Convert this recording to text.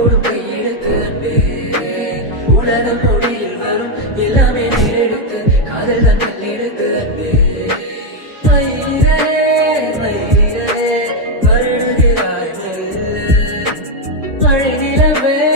போடும் கையெழுத்து அன்பே உலகம் மொழியில் வரும் எல்லாமே நேரெடுத்து காதல் தான் நல்லெடுத்து அன்பே மயிலே மயிலே வருடுகிறாய் மழை நிலவே